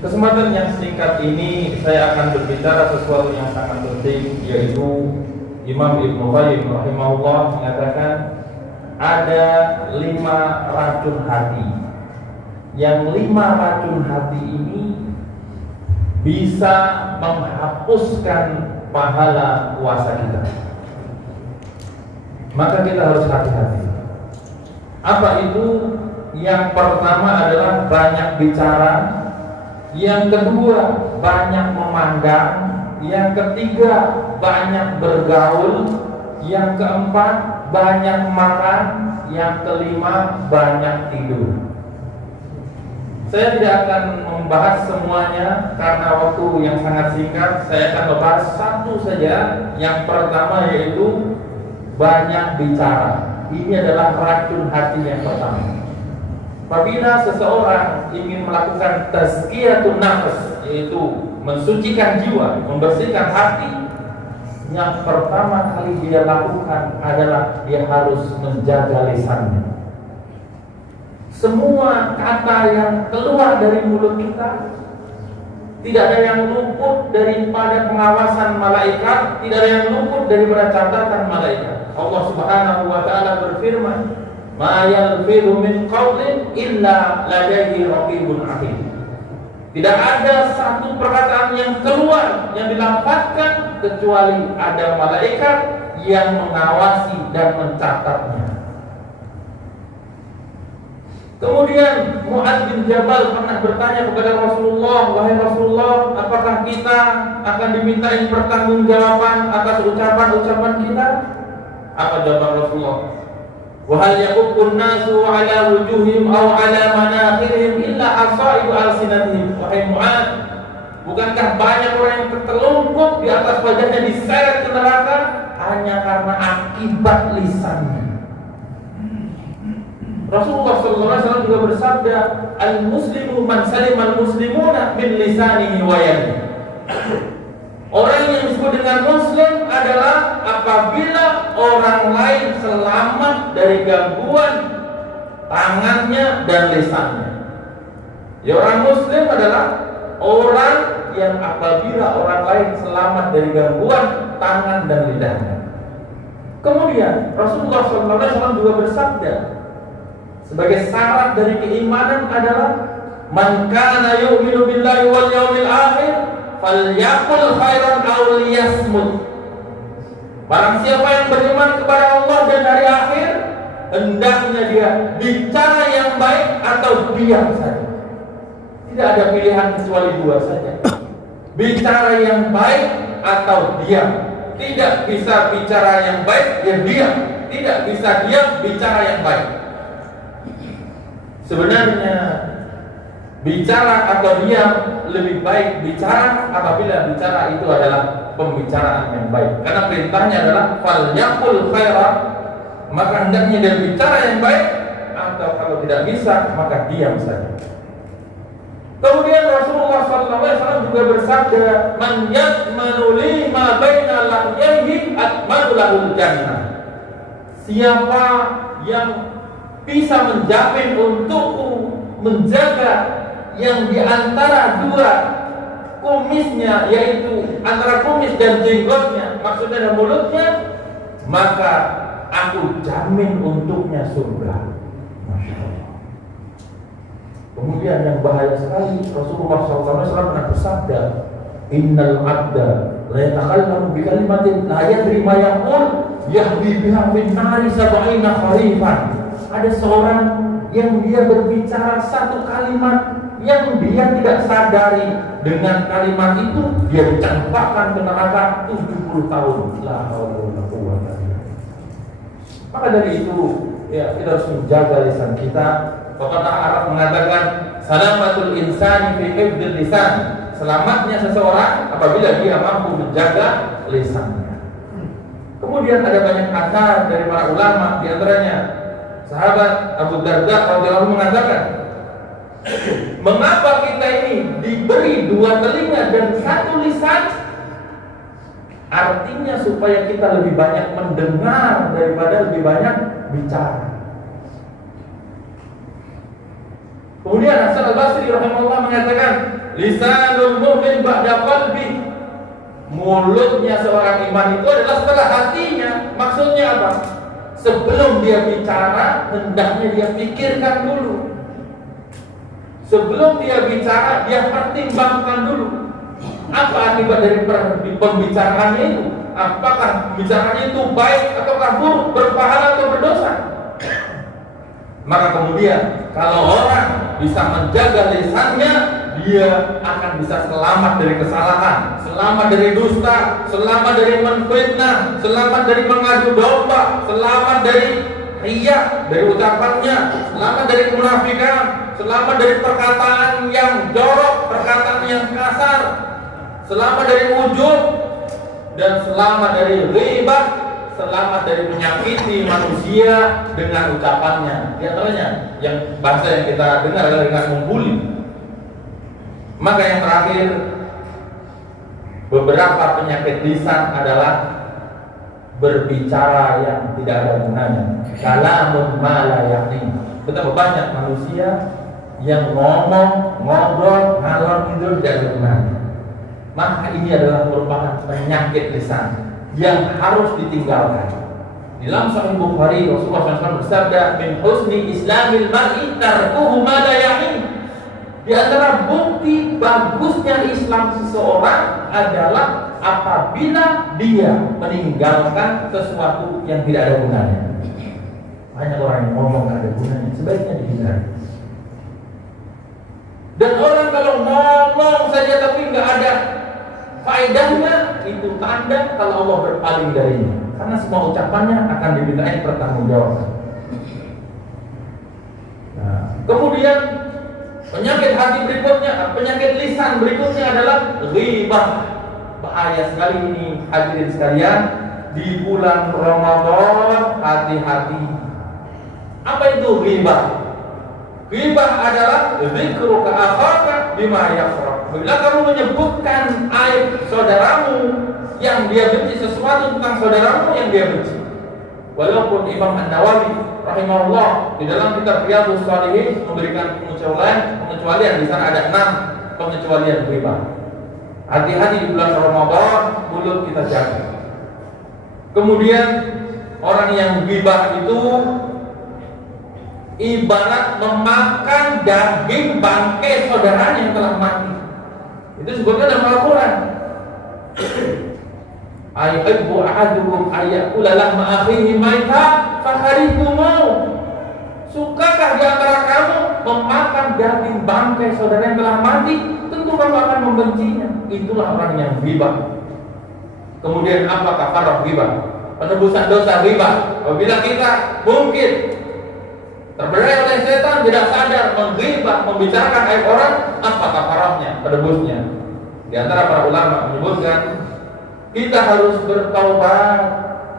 Kesempatan yang singkat ini saya akan berbicara sesuatu yang sangat penting, yaitu Imam Ibnu Qayyim rahimahullah mengatakan ada 5 racun hati. Yang 5 racun hati ini bisa menghapuskan pahala puasa kita. Maka kita harus hati-hati. Apa itu? Yang pertama adalah banyak bicara. Yang kedua, banyak memandang. Yang ketiga, banyak bergaul. Yang keempat, banyak makan. Yang kelima, banyak tidur. Saya tidak akan membahas semuanya karena waktu yang sangat singkat. Saya akan membahas satu saja. Yang pertama yaitu banyak bicara. Ini adalah racun hati yang pertama. Apabila seseorang ingin melakukan tazkiyatun nafs, yaitu mensucikan jiwa, membersihkan hati, yang pertama kali dia lakukan adalah dia harus menjaga lisannya. Semua kata yang keluar dari mulut kita tidak ada yang luput daripada pengawasan malaikat, tidak ada yang luput daripada catatan malaikat. Allah Subhanahu wa taala berfirman, "Ma yalfidu min qaulin illa ladaihi raqibun atid." Tidak ada satu perkataan yang keluar, yang dilafazkan kecuali ada malaikat yang mengawasi dan mencatatnya. Kemudian Mu'adz bin Jabal pernah bertanya kepada Rasulullah, "Wahai Rasulullah, apakah kita akan dimintain pertanggungjawaban atas ucapan-ucapan kita?" Apa jawaban Rasulullah? "Wa hal yaqubbun nasu ala wujuhim aw ala manakhirihim illa asaibu alsinatihim." Wahai Mu'adz, bukankah banyak orang yang tertelungkup di atas wajahnya diseret ke neraka hanya karena akibat lisannya? Rasulullah SAW juga bersabda, "Al-muslimu man salima al-muslimuna min lisanihi wa yadihi." Orang yang disebut dengan muslim adalah apabila orang lain selamat dari gangguan tangannya dan lisannya. Ya, orang muslim adalah orang yang apabila orang lain selamat dari gangguan tangan dan lidahnya. Kemudian Rasulullah SAW juga bersabda, sebagai syarat dari keimanan adalah man kana yu'minu billahi wal yawmil akhir falyaqul khairan aw liyasmut. Barang siapa yang beriman kepada Allah dan hari akhir, hendaknya dia bicara yang baik atau diam saja. Tidak ada pilihan kecuali 2 saja. Bicara yang baik atau diam. Tidak bisa bicara yang baik, ya diam. Tidak bisa diam, bicara yang baik. Sebenarnya bicara atau diam lebih baik bicara apabila bicara itu adalah pembicaraan yang baik. Karena perintahnya adalah falyaqul khairan, maka hendaknya dia bicara yang baik, atau kalau tidak bisa maka diam saja. Kemudian Rasulullah SAW juga bersabda, "Man yatmanu lima baina lahyaihi atmanu lahul jannah." Siapa yang bisa menjamin untukku menjaga yang di antara 2 kumisnya, yaitu antara kumis dan jenggotnya, maksudnya dan mulutnya, maka aku jamin untuknya surga. Masya Allah. Kemudian yang bahaya sekali, Rasulullah SAW pernah bersabda, "Innal abda la yatakallamu bi kalimatin la yadri ma yaqul yahdi biha min nari sab'ina kharifan." Ada seorang yang dia berbicara satu kalimat yang dia tidak sadari, dengan kalimat itu dia dicampakkan ke neraka 70 tahun. La haula wala quwwata illa billah. Maka dari itu, ya, kita harus menjaga lisan kita. Pepatah Arab mengatakan, "Salamatul insani fi hifdzil lisan." Selamatnya seseorang apabila dia mampu menjaga lisannya. Kemudian ada banyak kata dari para ulama, di antaranya sahabat Abu Darda radhiyallahu anhu mengatakan, "Mengapa kita ini diberi 2 telinga dan 1 lisan?" Artinya supaya kita lebih banyak mendengar daripada lebih banyak bicara. Kemudian Hasan Al-Basri rahimahullah mengatakan, lisanul mu'min ba'da qalbi. Mulutnya seorang iman itu adalah setelah hatinya. Maksudnya apa? Sebelum dia bicara, hendaknya dia pikirkan dulu. Sebelum dia bicara, dia pertimbangkan dulu. Apa akibat dari pembicaraannya itu? Apakah pembicaraannya itu baik ataukah buruk, berpahala atau berdosa? Maka kemudian kalau orang bisa menjaga lisannya, dia akan bisa selamat dari kesalahan, selamat dari dusta, selamat dari menfitnah, selamat dari mengadu domba, selamat dari riya, dari ucapannya, selamat dari kemunafikan, selamat dari perkataan yang jorok, perkataan yang kasar, selamat dari ujub, dan selamat dari ghibah, selamat dari menyakiti manusia dengan ucapannya. Di antaranya yang bahasa yang kita dengar adalah dengan membuli. Maka yang terakhir, beberapa penyakit lisan adalah berbicara yang tidak ada gunanya. Kalamun ma la ya'ni. Betapa banyak manusia yang ngomong, ngobrol, ngalor ngidul tidak ada gunanya. Maka ini adalah merupakan penyakit lisan yang harus ditinggalkan. Di dalam Sahih Bukhari, Rasulullah SAW bersabda, min husni islamil mar'i tarkuhu ma la ya'ni. Di antara bukti bagusnya Islam seseorang adalah apabila dia meninggalkan sesuatu yang tidak ada gunanya. Banyak orang yang ngomong tidak ada gunanya, sebaiknya dihindari. Dan orang kalau ngomong saja tapi nggak ada faedahnya, itu tanda kalau Allah berpaling darinya. Karena semua ucapannya akan dimintai pertanggungjawaban. Nah, kemudian penyakit hati berikutnya, penyakit lisan berikutnya adalah ghibah. Bahaya sekali ini hadirin sekalian. Di bulan Ramadan hati-hati. Apa itu ghibah? Ghibah adalah dzikruka akhaka bima yafrah. Bila kamu menyebutkan aib saudaramu yang dia benci, sesuatu tentang saudaramu yang dia benci. Walaupun Imam An-Nawawi rahimahullah di dalam kitab Riyadhus Shalihin memberikan pengecualian, di sana ada 6 pengecualian ghibah. Hati-hati di bulan Ramadan, mulut kita jaga. Kemudian orang yang ghibah itu ibarat memakan daging bangkai saudaranya yang telah mati. Itu sebutnya dalam Al-Quran. Ayyuhibbu ahadukum ayyakula lahma akhihi maita fakharihtumuu. Sukakah di antara kamu memakan daging bangkai saudara yang telah mati? Tentu kamu akan membencinya. Itulah orang yang ghibah. Kemudian apa kafarah ghibah? Penebusan dosa ghibah. Apabila kita mungkin terberai oleh setan, tidak sadar menghibah, membicarakan aib orang, apa kafarahnya, penebusnya? Di antara para ulama menyebutkan kita harus bertaubat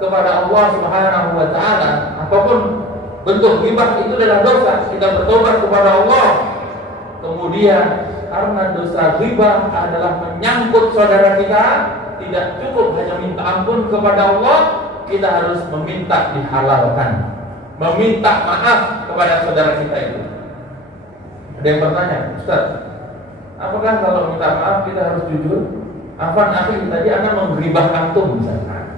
kepada Allah Subhanahu wa taala. Apapun bentuk ghibah itu adalah dosa, kita bertobat kepada Allah. Kemudian karena dosa ghibah adalah menyangkut saudara kita, tidak cukup hanya minta ampun kepada Allah, kita harus meminta dihalalkan, meminta maaf kepada saudara kita itu. Ada yang bertanya, Ustaz, apakah kalau minta maaf kita harus jujur? Afan akhi, tadi anak menggibah antum misalkan.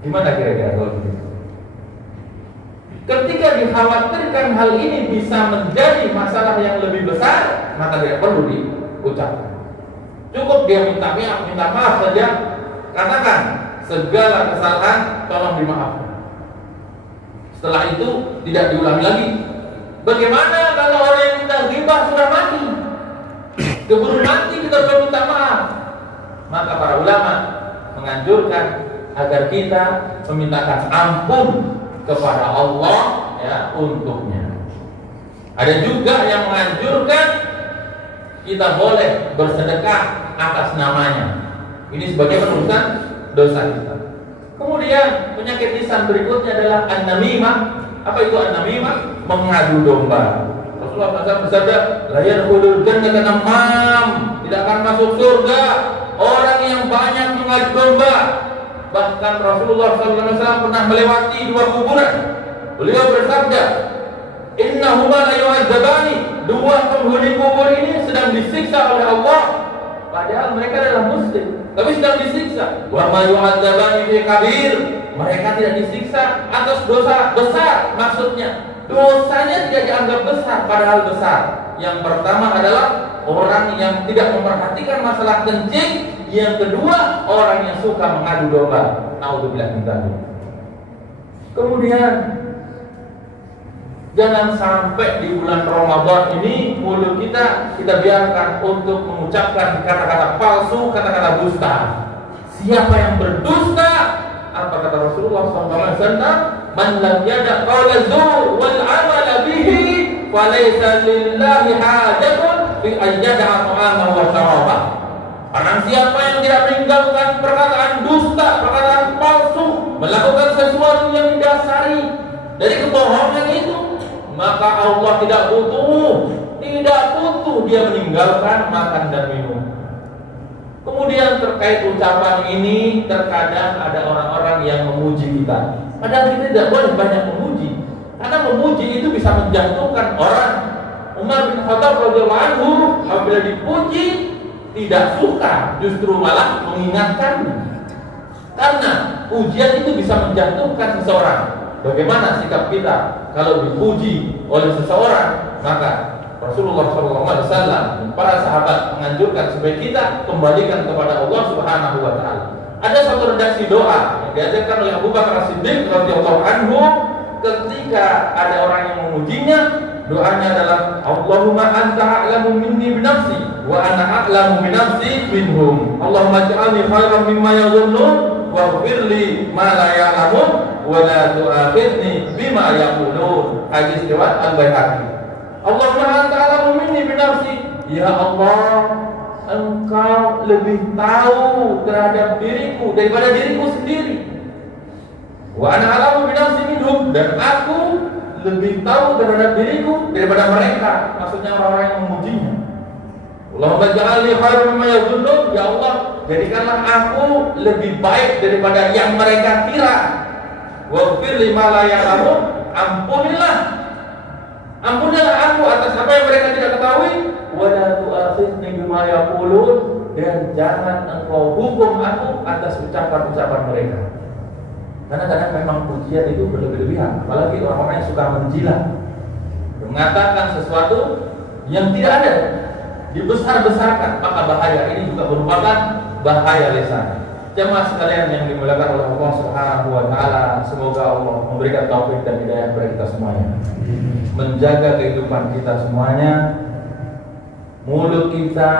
Gimana kira-kira kalau begitu? Ketika dikhawatirkan hal ini bisa menjadi masalah yang lebih besar, maka tidak perlu diucapkan. Cukup dia minta maaf saja. Katakan segala kesalahan tolong dimaafkan. Setelah itu tidak diulangi lagi. Bagaimana kalau orang yang kita ghibah sudah mati? Keburu mati kita sudah minta maaf. Maka para ulama menganjurkan agar kita memintakan ampun kepada Allah ya untuknya. Ada juga yang menganjurkan kita boleh bersedekah atas namanya. Ini sebagai penebusan dosa kita. Kemudian penyakit lisan berikutnya adalah an-namimah. Apa itu an-namimah? Mengadu domba. Rasulullah SAW bersabda, la yadkhulul jannata namam, tidak akan masuk surga orang yang banyak mengadu domba. Bahkan Rasulullah SAW pernah melewati 2 kuburan. Beliau bersabda, innahuma la yu'adzabani dua penghuni kubur ini sedang disiksa oleh Allah, padahal mereka adalah muslim, tapi sedang disiksa. Wa ma yu'adzabani fi kabir, mereka tidak disiksa atas dosa besar. Maksudnya dosanya tidak dianggap besar, padahal besar. Yang pertama adalah orang yang tidak memperhatikan masalah kencing. Yang kedua, orang yang suka mengadu domba. Naudzubillah min dzalik. Kemudian jangan sampai di bulan Ramadan ini mulut kita biarkan untuk mengucapkan kata-kata palsu, kata-kata dusta. Siapa yang berdusta? Apa kata Rasulullah SAW? Man lam yada' qawla zur wal 'amala bihi falaysa lillahi hajatun fi an yada'a ta'amahu wa syarabah. Karena siapa yang tidak meninggalkan perkataan dusta, perkataan palsu, melakukan sesuatu yang didasari dari kebohongan itu, maka Allah tidak butuh dia meninggalkan makan dan minum. Kemudian terkait ucapan ini, terkadang ada orang-orang yang memuji kita. Padahal kita tidak boleh banyak memuji, karena memuji itu bisa menjatuhkan orang. Umar bin Khattab radhiyallahu anhu apabila dipuji tidak suka, justru malah mengingatkannya. Karena pujian itu bisa menjatuhkan seseorang. Bagaimana sikap kita kalau dipuji oleh seseorang? Maka Rasulullah SAW dan para sahabat menganjurkan supaya kita kembalikan kepada Allah Subhanahu wa taala. Ada satu redaksi doa yang diajarkan oleh Abu Bakar As-Siddiq radhiyallahu anhu ketika ada orang yang memujinya. Doanya adalah Allahumma anta a'lamu minni bi nafsi wa ana a'lamu bi nafsi minhum. Allahumma ij'alni khairan mimma yadhunnun waghfir li ma la ya'lamun wa la tu'akhidni bima yaqulun. Hadis riwayat Al-Baihaqi. Allahumma anta a'lamu minni bi nafsi. Ya Allah, Engkau lebih tahu terhadap diriku daripada diriku sendiri. Wa ana a'lamu bi nafsi minhum, dan aku lebih tahu terhadap diriku daripada mereka. Maksudnya orang-orang yang memujinya. Allahumma ja'alni khairan mimma yadhunnun. Ya Allah, jadikanlah aku lebih baik daripada yang mereka kira. Waghfir li ma la ya'lamun. Ampunilah aku atas apa yang mereka tidak ketahui. Wa la tu'akhidni bima yaqulun, dan jangan engkau hukum aku atas ucapan-ucapan mereka. Karena kadang memang pujian itu berlebih-lebihan, apalagi orang-orang yang suka menjilat, mengatakan sesuatu yang tidak ada, dibesar-besarkan, maka bahaya ini juga merupakan bahaya lisan. Jemaah sekalian yang dimuliakan oleh Allah Subhanahu wa taala, semoga Allah memberikan taufik dan hidayah kepada kita semuanya, menjaga kehidupan kita semuanya, mulut kita,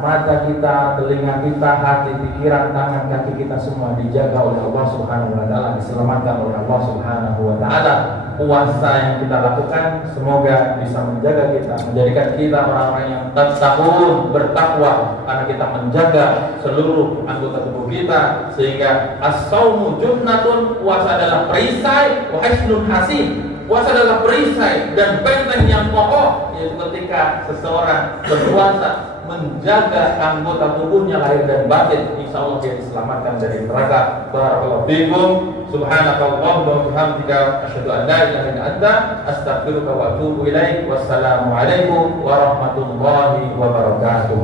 mata kita, telinga kita, hati, pikiran, tangan, kaki kita semua dijaga oleh Allah Subhanahu wa taala, diselamatkan oleh Allah Subhanahu wa taala. Puasa yang kita lakukan semoga bisa menjaga kita, menjadikan kita orang-orang yang tattaqun, bertakwa, karena kita menjaga seluruh anggota tubuh kita, sehingga as-saumu junnatun, puasa adalah perisai, wa hisnun hasib. Puasa adalah perisai dan benteng yang kokoh, yaitu ketika seseorang berpuasa menjaga anggota tubuhnya lahir dan batin, insya Allah dia diselamatkan dari neraka. Barakallahu fikum. Subhanakallahumma wa bihamdika asyhadu an la ilaha illa anta astaghfiruka wa atubu ilaik. Wassalamu alaikum warahmatullahi wabarakatuh.